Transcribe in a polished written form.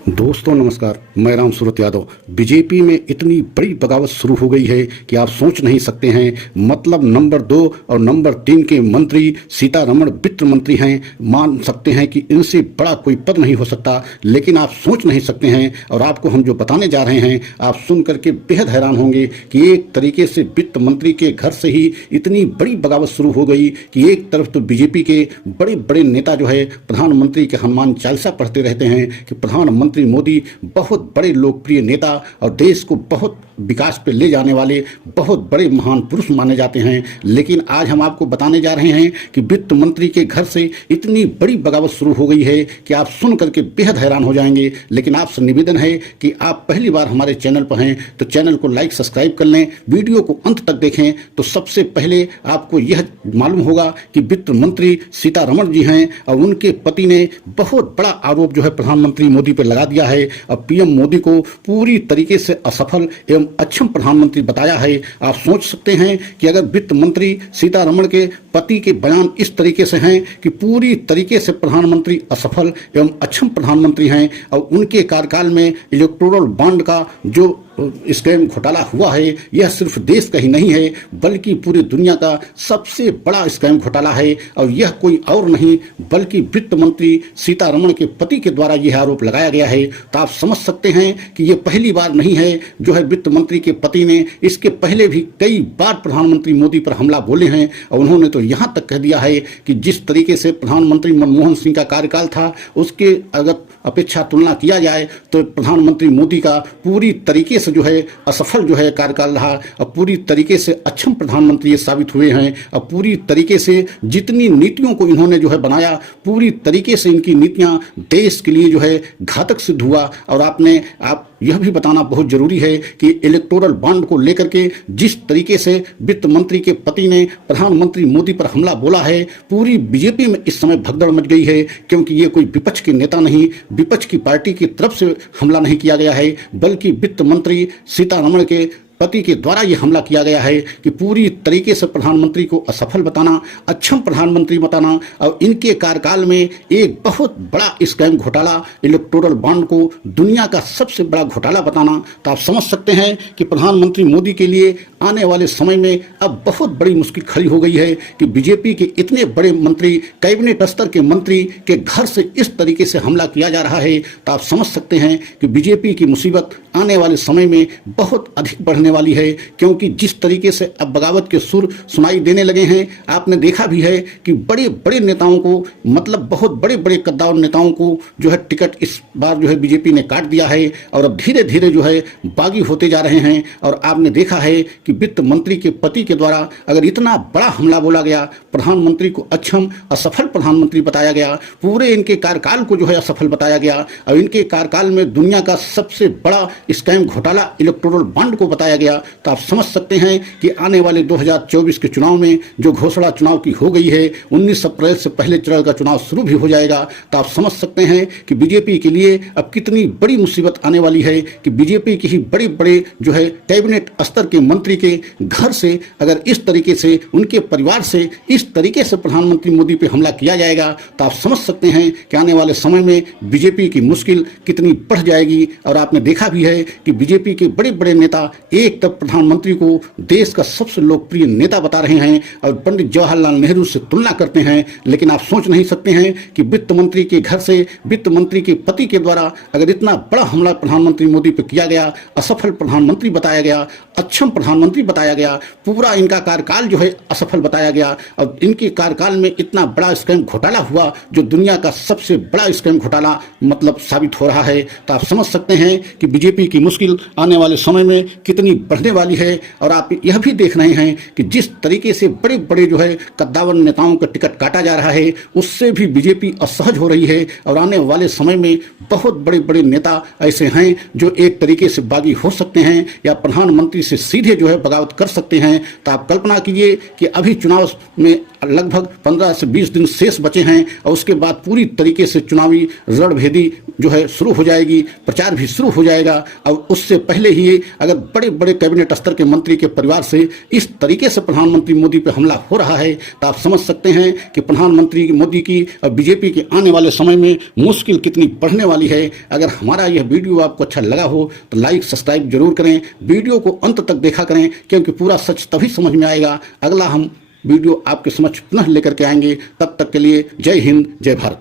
दोस्तों नमस्कार, मैं राम सूरत यादव। बीजेपी में इतनी बड़ी बगावत शुरू हो गई है कि आप सोच नहीं सकते हैं। मतलब नंबर 2 और नंबर 3 के मंत्री सीतारमण वित्त मंत्री हैं। मान सकते हैं कि इनसे बड़ा कोई पद नहीं हो सकता, लेकिन आप सोच नहीं सकते हैं। और आपको हम जो बताने जा रहे हैं, आप सुन करके बेहद हैरान होंगे कि एक तरीके से वित्त मंत्री के घर से ही इतनी बड़ी बगावत शुरू हो गई कि एक तरफ तो बीजेपी के बड़े बड़े नेता जो है प्रधानमंत्री के हनुमान चालीसा पढ़ते रहते हैं कि प्रधानमंत्री मोदी बहुत बड़े लोकप्रिय नेता और देश को बहुत विकास पे ले जाने वाले बहुत बड़े महान पुरुष माने जाते हैं। लेकिन आज हम आपको बताने जा रहे हैं कि वित्त मंत्री के घर से इतनी बड़ी बगावत शुरू हो गई है कि आप सुन करके बेहद हैरान हो जाएंगे। लेकिन आपसे निवेदन है कि आप पहली बार हमारे चैनल पर हैं तो चैनल को लाइक सब्सक्राइब कर लें, वीडियो को अंत तक देखें। तो सबसे पहले आपको यह मालूम होगा कि वित्त मंत्री सीतारमण जी हैं और उनके पति ने बहुत बड़ा आरोप जो है प्रधानमंत्री मोदी पर लगा दिया है और पीएम मोदी को पूरी तरीके से असफल एवं अक्षम प्रधानमंत्री बताया है। आप सोच सकते हैं कि अगर वित्त मंत्री सीतारमण के पति के बयान इस तरीके से हैं कि पूरी तरीके से प्रधानमंत्री असफल एवं अक्षम प्रधानमंत्री हैं और उनके कार्यकाल में इलेक्टोरल बॉन्ड का जो स्कैम घोटाला हुआ है, यह सिर्फ देश का ही नहीं है बल्कि पूरी दुनिया का सबसे बड़ा स्कैम घोटाला है। और यह कोई और नहीं बल्कि वित्त मंत्री सीतारमण के पति के द्वारा यह आरोप लगाया गया है। तो आप समझ सकते हैं कि यह पहली बार नहीं है जो है वित्त मंत्री के पति ने, इसके पहले भी कई बार प्रधानमंत्री मोदी पर हमला बोले हैं। और उन्होंने तो यहाँ तक कह दिया है कि जिस तरीके से प्रधानमंत्री मनमोहन सिंह का कार्यकाल था उसके अगर अपेक्षा तुलना किया जाए तो प्रधानमंत्री मोदी का पूरी तरीके से जो है असफल जो है कार्यकाल रहा और पूरी तरीके से अक्षम प्रधानमंत्री ये साबित हुए हैं। और पूरी तरीके से जितनी नीतियों को इन्होंने जो है बनाया, पूरी तरीके से इनकी नीतियां देश के लिए जो है घातक सिद्ध हुआ। और आप यह भी बताना बहुत जरूरी है कि इलेक्टोरल बॉन्ड को लेकर के जिस तरीके से वित्त मंत्री के पति ने प्रधानमंत्री मोदी पर हमला बोला है, पूरी बीजेपी में इस समय भगदड़ मच गई है। क्योंकि ये कोई विपक्ष के नेता नहीं, विपक्ष की पार्टी की तरफ से हमला नहीं किया गया है बल्कि वित्त मंत्री सीतारमण के पति के द्वारा यह हमला किया गया है कि पूरी तरीके से प्रधानमंत्री को असफल बताना, अक्षम प्रधानमंत्री बताना और इनके कार्यकाल में एक बहुत बड़ा स्कैम घोटाला इलेक्टोरल बॉन्ड को दुनिया का सबसे बड़ा घोटाला बताना। तो आप समझ सकते हैं कि प्रधानमंत्री मोदी के लिए आने वाले समय में अब बहुत बड़ी मुश्किल खड़ी हो गई है कि बीजेपी के इतने बड़े मंत्री, कैबिनेट स्तर के मंत्री के घर से इस तरीके से हमला किया जा रहा है। तो आप समझ सकते हैं कि बीजेपी की मुसीबत आने वाले समय में बहुत अधिक बढ़ने वाली है। क्योंकि जिस तरीके से अब बगावत के सुर सुनाई देने लगे हैं, आपने देखा भी है कि बड़े बड़े नेताओं को, मतलब बहुत बड़े बड़े कद्दावर नेताओं को जो है टिकट इस बार जो है बीजेपी ने काट दिया है और अब धीरे धीरे जो है बागी होते जा रहे हैं। और आपने देखा है कि वित्त मंत्री के पति के द्वारा अगर इतना बड़ा हमला बोला गया, प्रधानमंत्री को अक्षम असफल प्रधानमंत्री बताया गया, पूरे इनके कार्यकाल को जो है असफल बताया गया और इनके कार्यकाल में दुनिया का सबसे बड़ा स्कैम घोटाला इलेक्टोरल बॉन्ड को बताया गया, तो आप समझ सकते हैं कि आने वाले 2024 के चुनाव में जो घोषणा चुनाव की हो गई है, 19 अप्रैल से पहले चरण का चुनाव शुरू भी हो जाएगा। तो आप समझ सकते हैं कि बीजेपी के लिए अब कितनी बड़ी मुसीबत आने वाली है कि बीजेपी के ही बड़े बड़े जो है कैबिनेट स्तर के मंत्री के घर से अगर इस तरीके से उनके परिवार से इस तरीके से प्रधानमंत्री मोदी पे हमला किया जाएगा तो आप समझ सकते हैं कि आने वाले समय में बीजेपी की मुश्किल कितनी बढ़ जाएगी। और आपने देखा भी है कि बीजेपी के बड़े बड़े नेता एक तब प्रधानमंत्री को देश का सबसे लोकप्रिय नेता बता रहे हैं और पंडित जवाहरलाल नेहरू से तुलना करते हैं। लेकिन आप सोच नहीं सकते हैं कि वित्त मंत्री के घर से वित्त मंत्री के पति के द्वारा अगर इतना बड़ा हमला प्रधानमंत्री मोदी पर किया गया, असफल प्रधानमंत्री बताया गया, अक्षम प्रधानमंत्री बताया गया, पूरा इनका कार्यकाल जो है असफल बताया गया और इनके कार्यकाल में इतना बड़ा स्कैम घोटाला हुआ जो दुनिया का सबसे बड़ा स्कैम घोटाला मतलब साबित हो रहा है। तो आप समझ सकते हैं कि बीजेपी की मुश्किल आने वाले समय में कितनी बढ़ने वाली है। और आप यह भी देख रहे हैं कि जिस तरीके से बड़े बड़े जो है कद्दावर नेताओं का टिकट काटा जा रहा है, उससे भी बीजेपी असहज हो रही है। और आने वाले समय में बहुत बड़े बड़े नेता ऐसे हैं जो एक तरीके से बागी हो सकते हैं या प्रधानमंत्री से सीधे जो है बगावत कर सकते हैं। तो आप कल्पना कीजिए कि अभी चुनाव में लगभग 15 से 20 दिन शेष बचे हैं और उसके बाद पूरी तरीके से चुनावी रणभेदी जो है शुरू हो जाएगी, प्रचार भी शुरू हो जाएगा। और उससे पहले ही अगर बड़े बड़े कैबिनेट स्तर के मंत्री के परिवार से इस तरीके से प्रधानमंत्री मोदी पर हमला हो रहा है तो आप समझ सकते हैं कि प्रधानमंत्री मोदी की और बीजेपी के आने वाले समय में मुश्किल कितनी बढ़ने वाली है। अगर हमारा यह वीडियो आपको अच्छा लगा हो तो लाइक सब्सक्राइब जरूर करें, वीडियो को अंत तक देखा करें, क्योंकि पूरा सच तभी समझ में आएगा। अगला हम वीडियो आपके समक्ष पुनः लेकर के आएंगे। तब तक के लिए जय हिंद, जय भारत।